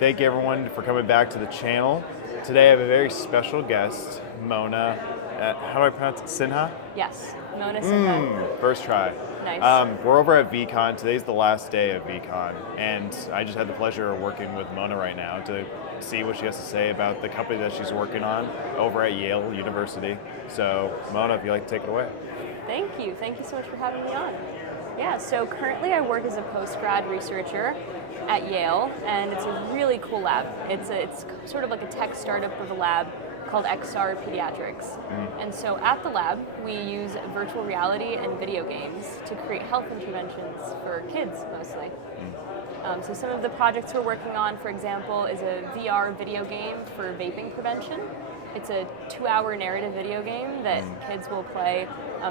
Thank you everyone for coming back to the channel. Today I have a very special guest, Mona, how do I pronounce it, Sinha? Yes, Mona Sinha. First try. Nice. We're over at VCon. Today's the last day of VCon, and I just had the pleasure of working with Mona right now to see what she has to say about the company that she's working on over at Yale University. So, Mona, if you'd like to take it away. Thank you. Thank you so much for having me on. Yeah, so currently I work as a post-grad researcher at Yale, and it's a really cool lab. It's sort of like a tech startup of a lab called XR Pediatrics. And so at the lab, we use virtual reality and video games to create health interventions for kids mostly. So some of the projects we're working on, for example, is a VR video game for vaping prevention. It's a 2-hour narrative video game that kids will play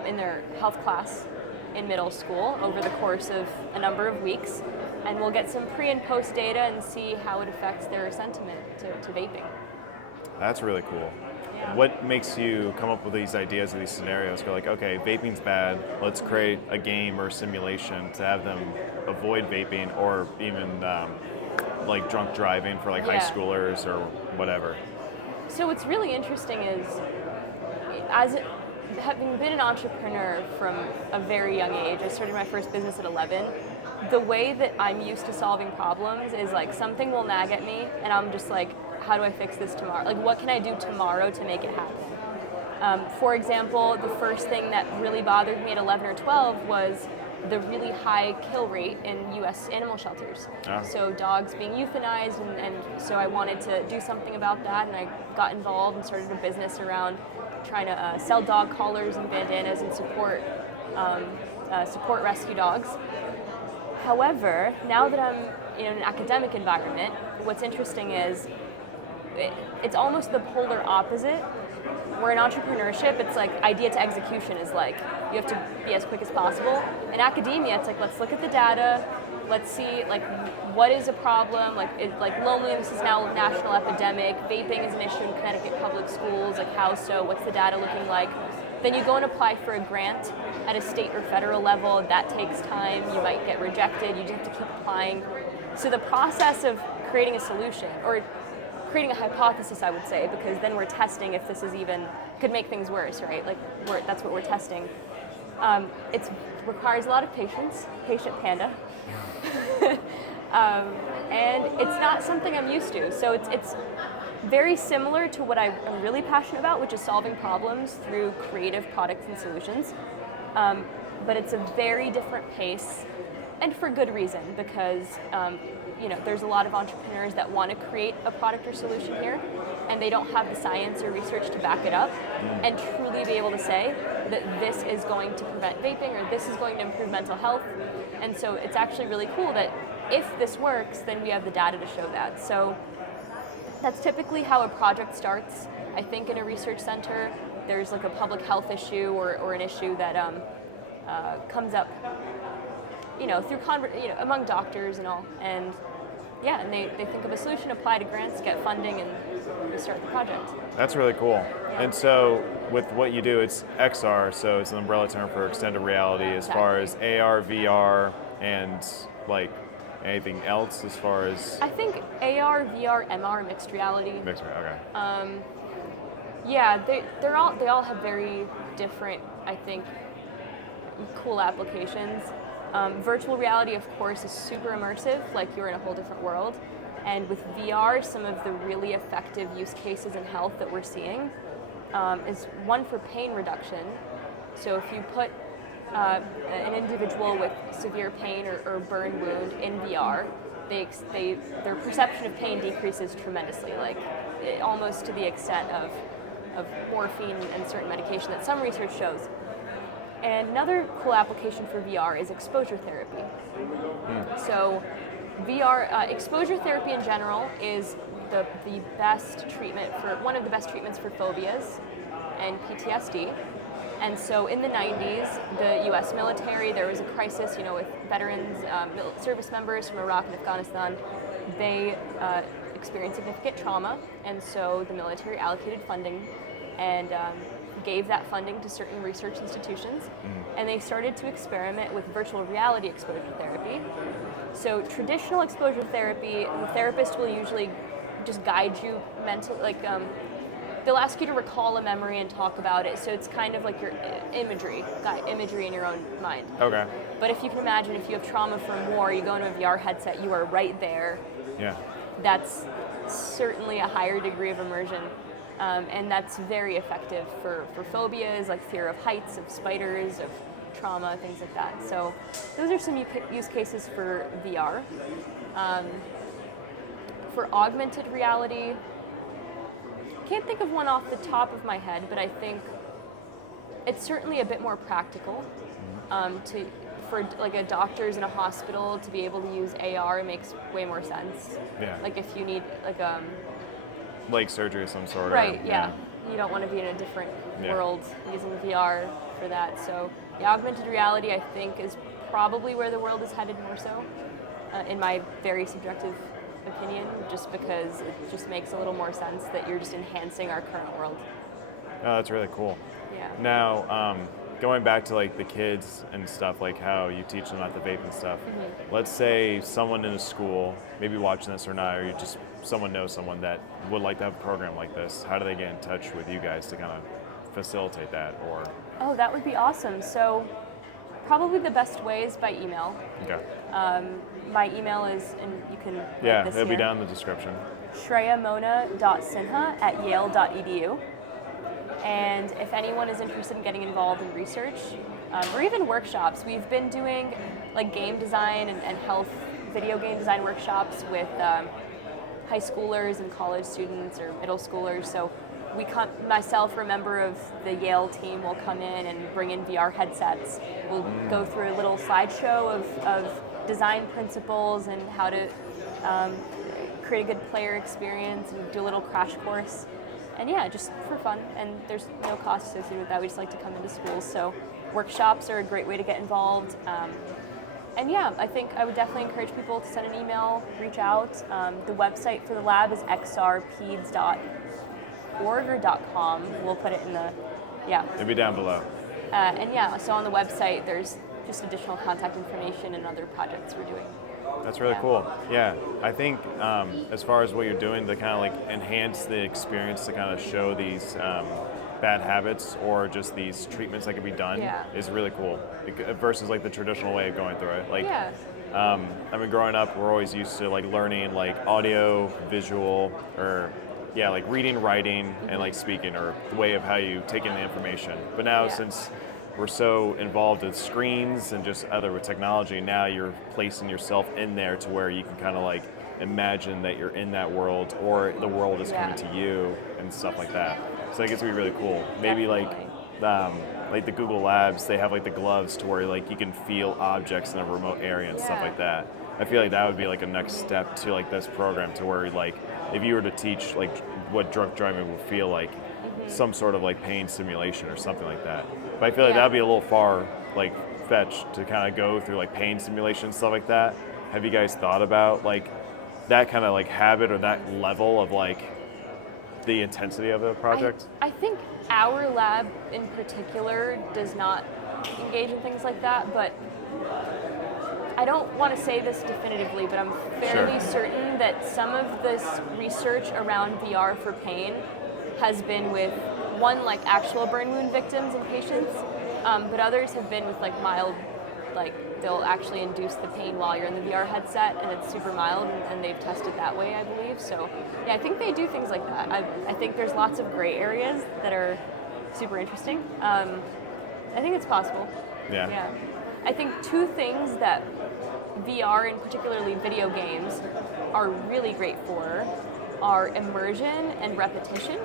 in their health class in middle school over the course of a number of weeks, and we'll get some pre and post data and see how it affects their sentiment to vaping. That's really cool. Yeah. What makes you come up with these ideas or these scenarios? You're like, okay, vaping's bad. Let's create a game or simulation to have them avoid vaping, or even like drunk driving for like high schoolers or whatever. So what's really interesting is, having been an entrepreneur from a very young age, I started my first business at 11. The way that I'm used to solving problems is like something will nag at me and I'm just like, how do I fix this tomorrow? Like, what can I do tomorrow to make it happen? For example, the first thing that really bothered me at 11 or 12 was the really high kill rate in US animal shelters. So dogs being euthanized, and so I wanted to do something about that, and I got involved and started a business around trying to sell dog collars and bandanas and support rescue dogs. However, now that I'm in an academic environment, what's interesting is it's almost the polar opposite. Where in entrepreneurship, it's like idea to execution is like, you have to be as quick as possible. In academia, it's like, let's look at the data, let's see like what is a problem, like loneliness is now a national epidemic, vaping is an issue in Connecticut public schools, like how so, what's the data looking like? Then you go and apply for a grant at a state or federal level, that takes time, you might get rejected, you just have to keep applying. So the process of creating a solution, or creating a hypothesis, I would say, because then we're testing if this is even, could make things worse, right? Like, that's what we're testing. It requires a lot of patience, patient panda. And it's not something I'm used to. So it's very similar to what I'm really passionate about, which is solving problems through creative products and solutions. But it's a very different pace, and for good reason, because there's a lot of entrepreneurs that want to create a product or solution here, and they don't have the science or research to back it up and truly be able to say that this is going to prevent vaping or this is going to improve mental health. And so it's actually really cool that if this works, then we have the data to show that. So that's typically how a project starts. I think in a research center, there's like a public health issue or an issue that comes up through among doctors and all, and they think of a solution, apply to grants, get funding, and we start the project. That's really cool. Yeah. And so with what you do, it's XR, so it's an umbrella term for extended reality as far as AR, VR, and like anything else as far as? I think AR, VR, MR, mixed reality. Mixed reality, okay. They all have very different, I think, cool applications. Virtual reality, of course, is super immersive, like you're in a whole different world. And with VR, some of the really effective use cases in health that we're seeing is one for pain reduction. So if you put an individual with severe pain or burn wound in VR, their perception of pain decreases tremendously, like almost to the extent of morphine and certain medication that some research shows. And another cool application for VR is exposure therapy. So VR, exposure therapy in general is the best treatment one of the best treatments for phobias and PTSD. And so in the 90s, the US military, there was a crisis, with veterans, service members from Iraq and Afghanistan. They experienced significant trauma, and so the military allocated funding and gave that funding to certain research institutions, and they started to experiment with virtual reality exposure therapy. So traditional exposure therapy, the therapist will usually just guide you mentally, like they'll ask you to recall a memory and talk about it. So it's kind of like your imagery in your own mind. Okay. But if you can imagine, if you have trauma from war, you go into a VR headset, you are right there. Yeah. That's certainly a higher degree of immersion. And that's very effective for phobias, like fear of heights, of spiders, of trauma, things like that. So those are some use cases for VR. For augmented reality, can't think of one off the top of my head, but I think it's certainly a bit more practical. For like a doctors in a hospital to be able to use AR makes way more sense. Yeah. Like if you need like surgery of some sort. Right. Yeah. You don't want to be in a different world using VR for that. So the augmented reality, I think, is probably where the world is headed more so, in my very subjective opinion, just because it just makes a little more sense that you're just enhancing our current world. Oh, that's really cool. Yeah. Now, going back to like the kids and stuff, like how you teach them about the vape and stuff. Let's say someone in a school, maybe watching this or not, or you just someone knows someone that would like to have a program like this. How do they get in touch with you guys to kind of facilitate that? Or that would be awesome. So probably the best way is by email. Okay. My email is, and you can Yeah, this it'll be here. down in the description. shreyamona.sinha@yale.edu. And if anyone is interested in getting involved in research, or even workshops, we've been doing like game design and health video game design workshops with high schoolers and college students or middle schoolers. So myself, or a member of the Yale team, will come in and bring in VR headsets. We'll go through a little slideshow of design principles and how to create a good player experience, and do a little crash course. And yeah, just for fun, and there's no cost associated with that. We just like to come into schools, so workshops are a great way to get involved. And yeah, I think I would definitely encourage people to send an email, reach out. The website for the lab is xrpeds.org or .com. We'll put it in the, It'll be down below. And yeah, so on the website there's just additional contact information and other projects we're doing. That's really cool. Yeah, I think as far as what you're doing to kind of like enhance the experience, to kind of show these bad habits or just these treatments that can be done is really cool versus like the traditional way of going through it. Like, I mean, growing up, we're always used to like learning like audio, visual, or like reading, writing, and like speaking, or the way of how you take in the information. But now since we're so involved with screens and just with technology, now you're placing yourself in there to where you can kind of like imagine that you're in that world, or the world is coming to you and stuff like that. So I think it's gonna be really cool. Maybe like the Google Labs, they have like the gloves to where like you can feel objects in a remote area and stuff like that. I feel like that would be like a next step to like this program, to where like if you were to teach like what drunk driving would feel like, some sort of like pain simulation or something like that. But I feel like that'd be a little far like fetched to kind of go through like pain simulation and stuff like that. Have you guys thought about like that kind of like habit or that level of like the intensity of the project? I think our lab in particular does not engage in things like that, but I don't want to say this definitively, but I'm fairly certain that some of this research around VR for pain has been with like actual burn wound victims and patients, but others have been with like mild, like they'll actually induce the pain while you're in the VR headset, and it's super mild, and they've tested that way, I believe. So yeah, I think they do things like that. I think there's lots of gray areas that are super interesting. I think it's possible. Yeah. I think two things that VR, and particularly video games, are really great for are immersion and repetition.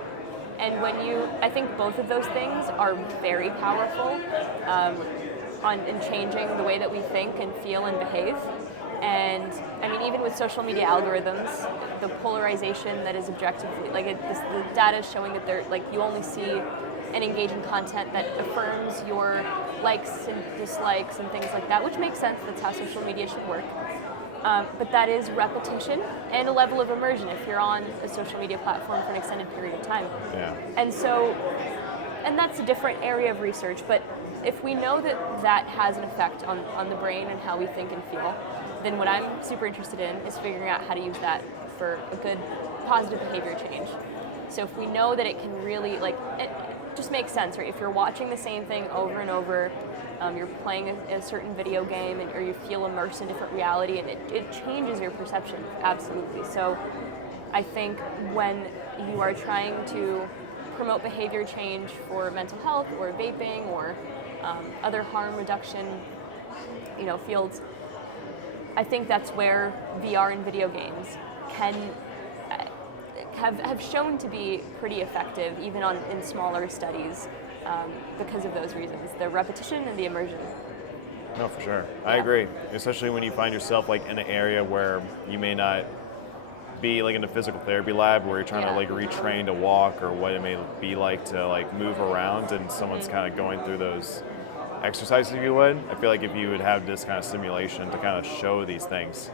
And I think both of those things are very powerful in changing the way that we think and feel and behave. And I mean, even with social media algorithms, the polarization that is objectively, the data is showing that you only see and engage in content that affirms your likes and dislikes and things like that, which makes sense. That's how social media should work. But that is repetition and a level of immersion if you're on a social media platform for an extended period of time. Yeah. And so and that's a different area of research, but if we know that that has an effect on the brain and how we think and feel, then what I'm super interested in is figuring out how to use that for a good positive behavior change. So if we know that it can really, like, it just makes sense, right? If you're watching the same thing over and over, you're playing a certain video game, or you feel immersed in different reality, and it changes your perception, absolutely. So I think when you are trying to promote behavior change for mental health or vaping or other harm reduction, fields, I think that's where VR and video games can have shown to be pretty effective, even in smaller studies, because of those reasons, the repetition and the immersion. No, for sure. I agree, especially when you find yourself like in an area where you may not be like in a physical therapy lab where you're trying to like retrain to walk, or what it may be like to like move around, and someone's kind of going through those exercises. If you would, I feel like if you would have this kind of simulation to kind of show these things,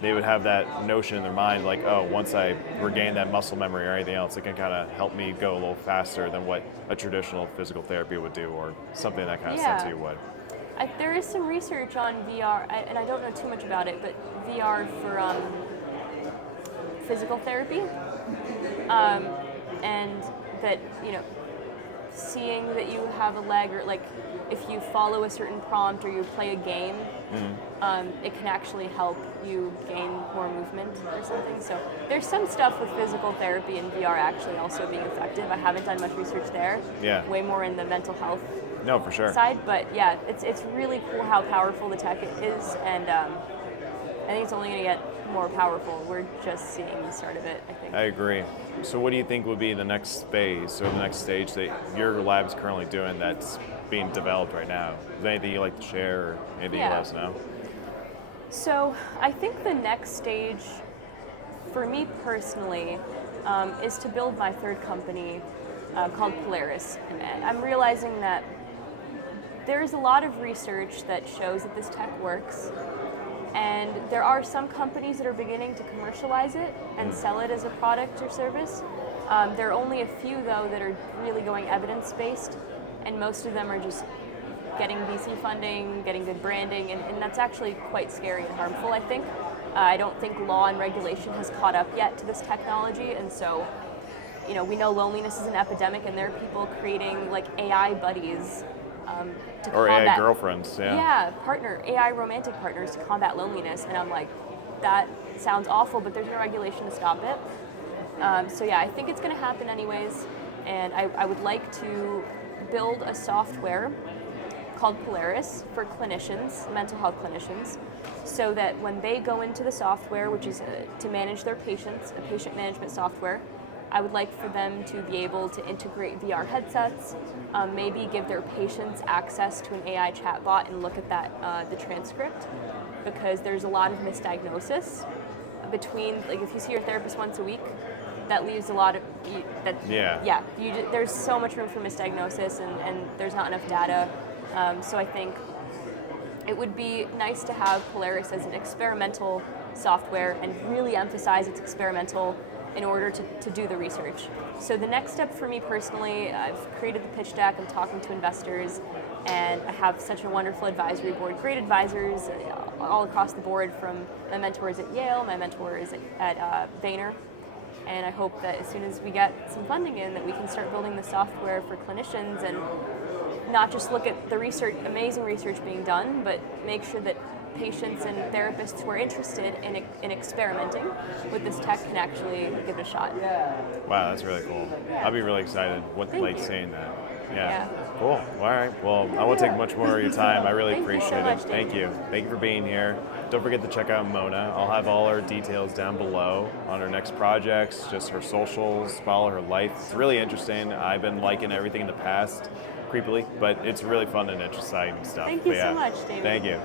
they would have that notion in their mind, like, oh, once I regain that muscle memory or anything else, it can kind of help me go a little faster than what a traditional physical therapy would do, or something that kind of sense you would. There is some research on VR, and I don't know too much about it, but VR for physical therapy, and that, seeing that you have a leg, or like if you follow a certain prompt or you play a game, it can actually help you gain more movement or something. So there's some stuff with physical therapy and VR actually also being effective. I haven't done much research there. Way more in the mental health for sure. side, but yeah, it's really cool how powerful the tech is, and I think it's only going to get more powerful. We're just seeing the start of it, I think. I agree. So what do you think would be the next phase or the next stage that your lab's currently doing that's being developed right now? Is there anything you'd like to share, or anything you let us know? So I think the next stage for me personally is to build my third company called Polaris. And I'm realizing that there's a lot of research that shows that this tech works, and there are some companies that are beginning to commercialize it and sell it as a product or service. There are only a few, though, that are really going evidence-based, and most of them are just getting VC funding, getting good branding, and that's actually quite scary and harmful, I think. I don't think law and regulation has caught up yet to this technology, and so, we know loneliness is an epidemic, and there are people creating like AI buddies to or combat, AI girlfriends, AI romantic partners to combat loneliness, and I'm like, that sounds awful, but there's no regulation to stop it. So yeah, I think it's going to happen anyways, and I would like to build a software called Polaris for clinicians, mental health clinicians, so that when they go into the software, which is to manage their patients, a patient management software, I would like for them to be able to integrate VR headsets, maybe give their patients access to an AI chatbot and look at that, the transcript, because there's a lot of misdiagnosis between, like, if you see your therapist once a week, that leaves a lot of, there's so much room for misdiagnosis, and there's not enough data. So I think it would be nice to have Polaris as an experimental software and really emphasize it's experimental in order to do the research. So the next step for me personally, I've created the pitch deck, I'm talking to investors, and I have such a wonderful advisory board, great advisors all across the board, from my mentors at Yale, my mentors at Vayner, and I hope that as soon as we get some funding in, that we can start building the software for clinicians and not just look at the research, amazing research being done, but make sure that patients and therapists who are interested in experimenting with this tech can actually give it a shot. Wow, that's really cool. I'll be really excited seeing that. Yeah. Cool. All right. Well, I won't take much more of your time. I really appreciate it. Thank you. Thank you for being here. Don't forget to check out Mona. I'll have all her details down below on her next projects, just her socials, follow her life. It's really interesting. I've been liking everything in the past, creepily, but it's really fun and exciting stuff. Thank you so much, David. Thank you.